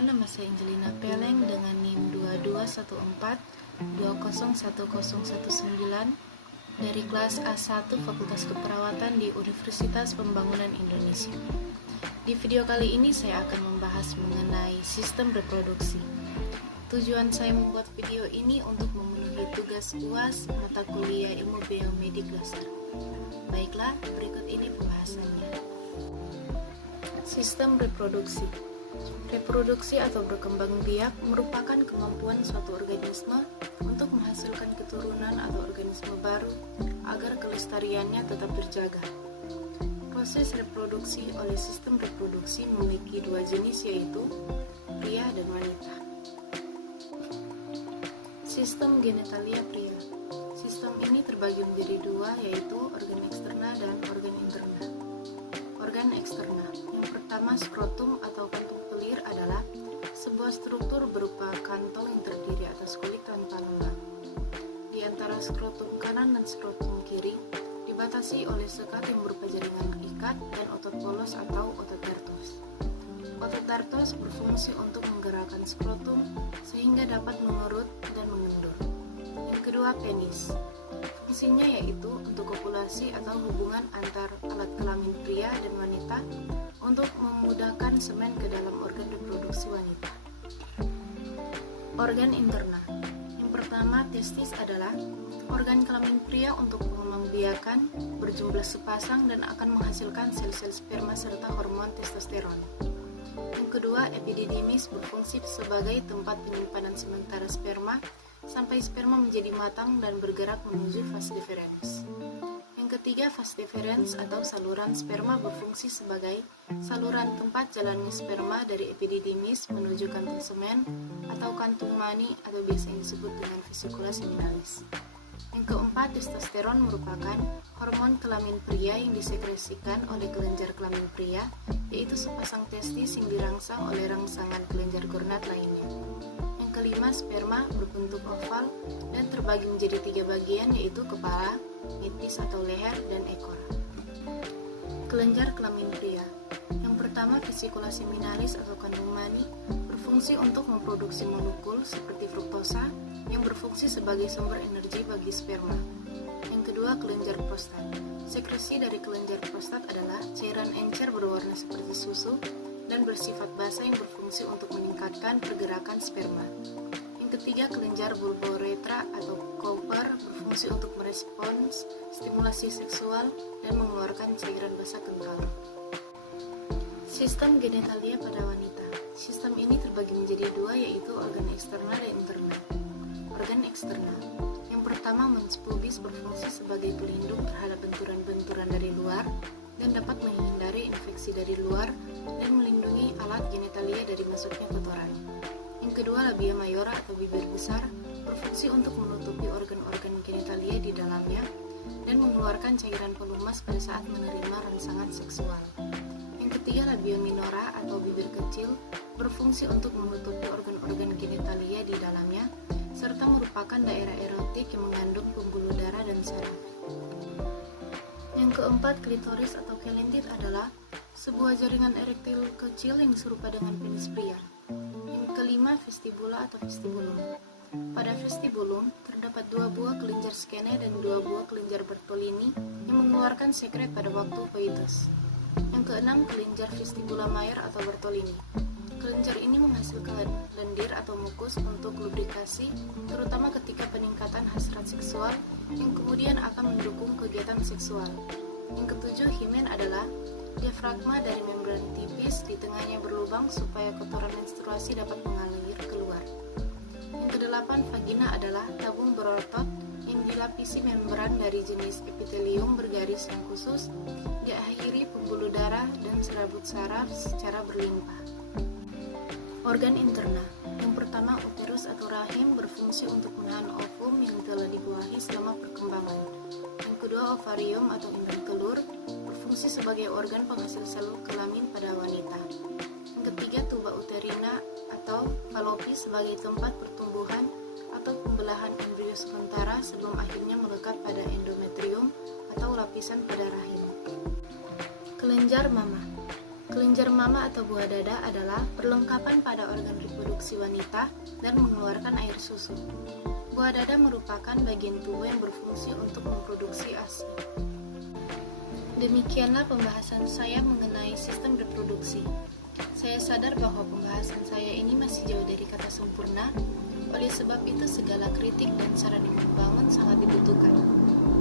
Perkenalkan, nama saya Angelina Peleng dengan NIM 2214201019 dari kelas A1 Fakultas Keperawatan di Universitas Pembangunan Indonesia. Di video kali ini saya akan membahas mengenai sistem reproduksi. Tujuan saya membuat video ini untuk memenuhi tugas UAS mata kuliah Ilmu Biomedik Dasar. Baiklah, berikut ini pembahasannya. Sistem reproduksi. Reproduksi atau berkembang biak merupakan kemampuan suatu organisme untuk menghasilkan keturunan atau organisme baru agar kelestariannya tetap terjaga. Proses reproduksi oleh sistem reproduksi memiliki dua jenis, yaitu pria dan wanita. Sistem genitalia pria. Sistem ini terbagi menjadi dua, yaitu organ eksterna dan organ interna. Organ eksterna. Yang pertama, skrotum atau kantung pelir adalah sebuah struktur berupa kantong yang terdiri atas kulit tanpa lemak. Di antara skrotum kanan dan skrotum kiri dibatasi oleh sekat yang berupa jaringan ikat dan otot polos atau otot dartos. Otot dartos berfungsi untuk menggerakkan skrotum sehingga dapat mengerut dan mengendur. Yang kedua, penis. Fungsinya yaitu untuk kopulasi atau hubungan antar alat kelamin pria dan wanita untuk memudahkan semen ke dalam organ reproduksi wanita. Organ interna. Yang pertama, testis adalah organ kelamin pria untuk pengembangbiakan, berjumlah sepasang dan akan menghasilkan sel-sel sperma serta hormon testosteron. Yang kedua, epididymis berfungsi sebagai tempat penyimpanan sementara sperma sampai sperma menjadi matang dan bergerak menuju vas deferens. Yang ketiga, vas deferens atau saluran sperma berfungsi sebagai saluran tempat jalannya sperma dari epididymis menuju kantung semen atau kantung mani atau biasanya disebut dengan vesikula seminalis. Yang keempat, testosteron merupakan hormon kelamin pria yang disekresikan oleh kelenjar kelamin pria, yaitu sepasang testis yang dirangsang oleh rangsangan kelenjar gonad lainnya. Yang kelima, sperma berbentuk oval dan terbagi menjadi tiga bagian, yaitu kepala, nitis atau leher, dan ekor. Kelenjar kelamin pria. Yang pertama, vesikula seminalis atau kandung mani berfungsi untuk memproduksi molekul seperti fruktosa yang berfungsi sebagai sumber energi bagi sperma. Yang kedua, kelenjar prostat. Sekresi dari kelenjar prostat adalah cairan encer berwarna seperti susu dan bersifat basah yang berfungsi untuk meningkatkan pergerakan sperma. Yang ketiga, kelenjar bulbouretra atau Cowper berfungsi untuk merespons stimulasi seksual dan mengeluarkan cairan basah kental. Sistem genitalia pada wanita. Sistem ini terbagi menjadi dua, yaitu organ eksterna dan interna. Organ eksterna. Yang pertama, mons pubis berfungsi sebagai pelindung terhadap benturan-benturan dari luar dan dapat menghindari infeksi dari luar dan melindungi alat genitalia dari masuknya kotoran. Yang kedua, labia mayora atau bibir besar berfungsi untuk menutupi organ-organ genitalia di dalamnya dan mengeluarkan cairan pelumas pada saat menerima rangsangan seksual. Yang ketiga, labia minora atau bibir kecil berfungsi untuk menutupi organ-organ genitalia di dalamnya serta merupakan daerah erotik yang mengandung pembuluh darah dan saraf. Yang keempat, klitoris atau kelentit adalah sebuah jaringan erektil kecil yang serupa dengan penis pria. Yang kelima, vestibula atau vestibulum. Pada vestibulum terdapat dua buah kelenjar skene dan dua buah kelenjar Bartolini yang mengeluarkan sekret pada waktu koitus. Yang keenam, kelenjar vestibula Mayer atau Bartolini. Kelenjar ini menghasilkan lendir atau mukus untuk lubrikasi, terutama ketika peningkatan hasrat seksual yang kemudian akan mendukung kegiatan seksual. Yang ketujuh, himen adalah diafragma dari membran tipis di tengahnya berlubang supaya kotoran menstruasi dapat mengalir keluar. Yang kedelapan, vagina adalah tabung berotot yang dilapisi membran dari jenis epitelium bergaris yang khusus, diakhiri pembuluh darah dan serabut saraf secara berlimpah. Organ interna. Yang pertama, uterus atau rahim berfungsi untuk menahan ovum yang telah dibuahi selama perkembangan. Yang kedua, ovarium atau indung telur berfungsi sebagai organ penghasil sel kelamin pada wanita. Yang ketiga, tuba uterina atau falopi sebagai tempat pertumbuhan atau pembelahan embrio sementara sebelum akhirnya melekat pada endometrium atau lapisan pada rahim. Kelenjar mama. Kelenjar mama atau buah dada adalah perlengkapan pada organ reproduksi wanita dan mengeluarkan air susu. Buah dada merupakan bagian tubuh yang berfungsi untuk memproduksi ASI. Demikianlah pembahasan saya mengenai sistem reproduksi. Saya sadar bahwa pembahasan saya ini masih jauh dari kata sempurna, oleh sebab itu segala kritik dan saran yang membangun sangat dibutuhkan.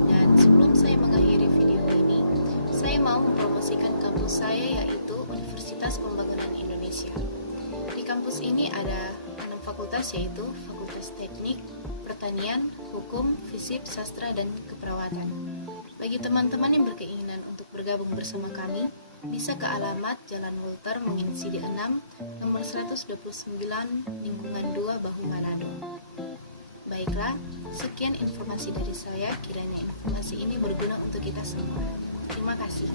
Dan sebelum saya mengakhiri video ini, saya mau mempromosikan kampus saya, yaitu Universitas Pembangunan Indonesia. Di kampus ini ada 6 fakultas, yaitu Fakultas Teknik, Pertanian, Hukum, Fisip, Sastra, dan Keperawatan. Bagi teman-teman yang berkeinginan untuk bergabung bersama kami, bisa ke alamat Jalan Wolter Menginsidi 6, nomor 129, Lingkungan 2, Bahu Manado. Baiklah, sekian informasi dari saya. Kiranya informasi ini berguna untuk kita semua. Terima kasih.